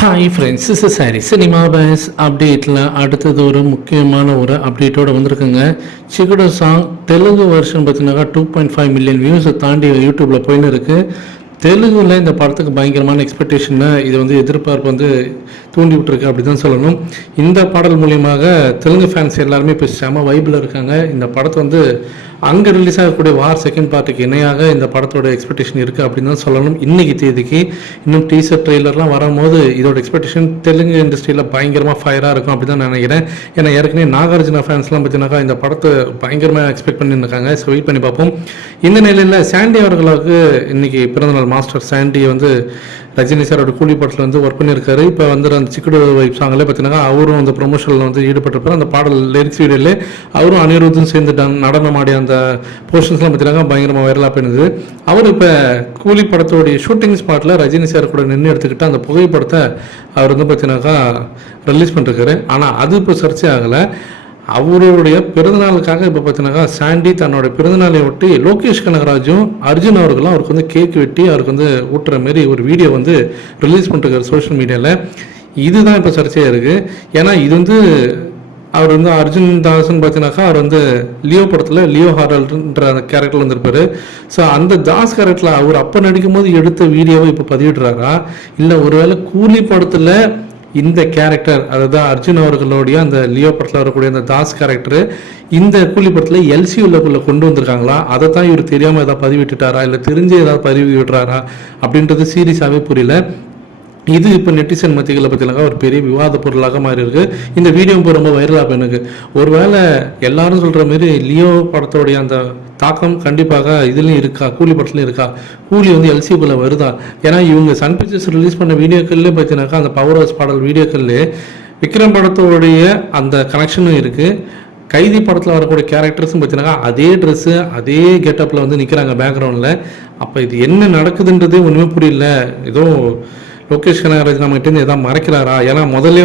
Hi friends, is சாரி cinema பேஸ் அப்டேட்டில் அடுத்தது ஒரு முக்கியமான ஒரு அப்டேட்டோடு வந்திருக்குங்க. சிகுடு சாங் தெலுங்கு வெர்ஷன் பார்த்தீங்கன்னாக்கா 2.5 மில்லியன் வியூஸை தாண்டி யூடியூப்பில் போயின்னு இருக்குது. தெலுங்குல இந்த படத்துக்கு பயங்கரமான எக்ஸ்பெக்டேஷனை இது எதிர்பார்ப்பு தூண்டி விட்டுருக்கு அப்படி தான் சொல்லணும். இந்த பாடல் மூலியமாக தெலுங்கு ஃபேன்ஸ் எல்லாருமே இப்போ செம வைபிள் இருக்காங்க. இந்த படத்தை அங்கே ரிலீஸ் ஆகக்கூடிய வார் செகண்ட் பார்ட்டுக்கு இணையாக இந்த படத்தோட எக்ஸ்பெக்டேஷன் இருக்குது அப்படின்னு தான் சொல்லணும். இன்றைக்கி தேதிக்கு இன்னும் டீசர் ட்ரெய்லர்லாம் வரும்போது இதோட எக்ஸ்பெக்டேஷன் தெலுங்கு இண்டஸ்ட்ரியில் பயங்கரமாக ஃபயராக இருக்கும் அப்படி தான் நினைக்கிறேன். ஏன்னா ஏற்கனவே நாகார்ஜுனா ஃபேன்ஸ்லாம் பார்த்தீங்கன்னாக்கா இந்த படத்தை பயங்கரமாக எக்ஸ்பெக்ட் பண்ணியிருக்காங்க. ஸோ வெயிட் பண்ணி பார்ப்போம். இந்த நிலையில் சாண்டி அவர்களுக்கு இன்றைக்கி பிறந்தநாள். மாஸ்டர் சாண்டி ரஜினி சாரோட கூலி படத்தில் ஒர்க் பண்ணியிருக்காரு. இப்போ அந்த சிக்குடு வைப் சாங்கில் பார்த்தீங்கன்னா அவரும் அந்த ப்ரொமோஷனில் ஈடுபட்டிருப்பார். அந்த பாடல் லிரிக்ஸ் வீடியோவில் அவரும் அனிருத்தும் சேர்ந்து நடனமாடி அந்த போர்ஷன்ஸ்லாம் பார்த்தீங்கன்னா பயங்கரமாக வைரலாக போயிருந்தது. அவர் இப்போ கூலி படத்தோடைய ஷூட்டிங் ஸ்பாட்டில் ரஜினி சார் கூட நின்று எடுத்துக்கிட்டு அந்த புகைப்படத்தை அவர் பார்த்தீங்கன்னாக்கா ரிலீஸ் பண்ணிருக்காரு. ஆனால் அது இப்போ சர்ச்சை ஆகலை. அவருடைய பிறந்தநாளுக்காக இப்போ பார்த்தீங்கன்னாக்கா சாண்டி தன்னோட பிறந்தநாளை ஒட்டி லோகேஷ் கனகராஜும் அர்ஜுன் அவர்களும் அவருக்கு கேக் வெட்டி அவருக்கு ஊட்டுற மாரி ஒரு வீடியோ ரிலீஸ் பண்ணிருக்காரு சோஷியல் மீடியாவில். இதுதான் இப்போ சர்ச்சையாக இருக்குது. ஏன்னா இது அவர் அர்ஜுன் தாஸ்ன்னு பார்த்தீங்கன்னாக்கா அவர் லியோ படத்தில் லியோ ஹாரல்ன்ற அந்த கேரக்டர் வந்திருப்பாரு. ஸோ அந்த தாஸ் கேரக்டரில் அவர் அப்போ நடிக்கும் போது எடுத்த வீடியோவை இப்போ பதிவிடுறாரா, இல்லை ஒருவேளை கூலி படத்தில் இந்த கேரக்டர், அதாவது அர்ஜுன் அவர்களுடைய அந்த லியோ படத்தில் வரக்கூடிய அந்த தாஸ் கேரக்டர் இந்த கூலி படத்தில் எல்சியுள்ளக்குள்ளே கொண்டு வந்திருக்காங்களா, அதை தான் இவர் தெரியாமல் ஏதாவது பதிவிட்டுட்டாரா, இல்லை தெரிஞ்சு ஏதாவது பதிவு விடுறாரா அப்படின்றது சீரியஸாகவே புரியல. இது இப்போ நெட்டிசன் மத்தியில் பார்த்தீங்கன்னா ஒரு பெரிய விவாத பொருளாக மாறி இருக்கு. இந்த வீடியோ இப்போ ரொம்ப வைரலாக எனக்கு ஒருவேளை எல்லாரும் சொல்கிற மாரி லியோ படத்தோடைய அந்த தாக்கம் கண்டிப்பாக இதுலேயும் இருக்கா, கூலி படத்துலையும் இருக்கா, கூலி எல்சிக்குள்ளே வருதா? ஏன்னா இவங்க சன் பிக்சர்ஸ் ரிலீஸ் பண்ண வீடியோக்கள்லேயே பார்த்தீங்கன்னாக்கா அந்த பவர் ஹவுஸ் பாடல் வீடியோக்கள்லேயே விக்ரம் படத்தோடைய அந்த கனெக்ஷனும் இருக்குது. கைதி படத்தில் வரக்கூடிய கேரக்டர்ஸும் பார்த்தீங்கன்னா அதே ட்ரெஸ்ஸு அதே கெட்டப்பில் நிற்கிறாங்க பேக்ரவுண்டில். அப்போ இது என்ன நடக்குதுன்றது ஒன்றுமே புரியல. ஏதோ லோகேஷ் கனகராஜ் நம்மகிட்ட எதாவது மறைக்கிறாரா? ஏன்னா முதல்ல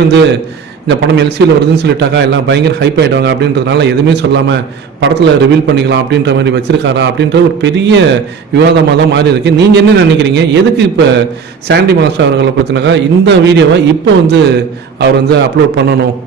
இந்த படம் எல்சியில் வருதுன்னு சொல்லிட்டாக்கா எல்லாம் பயங்கர ஹைப் ஆகிடுவாங்க அப்படின்றதுனால எதுவுமே சொல்லாமல் படத்தில் ரிவீல் பண்ணிக்கலாம் அப்படின்ற மாதிரி வச்சிருக்காரா அப்படின்ற ஒரு பெரிய விவாதமாக தான் மாறி இருக்கு. நீங்கள் என்ன நினைக்கிறீங்க? எதுக்கு இப்போ சாண்டி மாஸ்டர் அவர்களை பார்த்தீங்கன்னாக்கா இந்த வீடியோவை இப்போ அவர் அப்லோட் பண்ணணும்?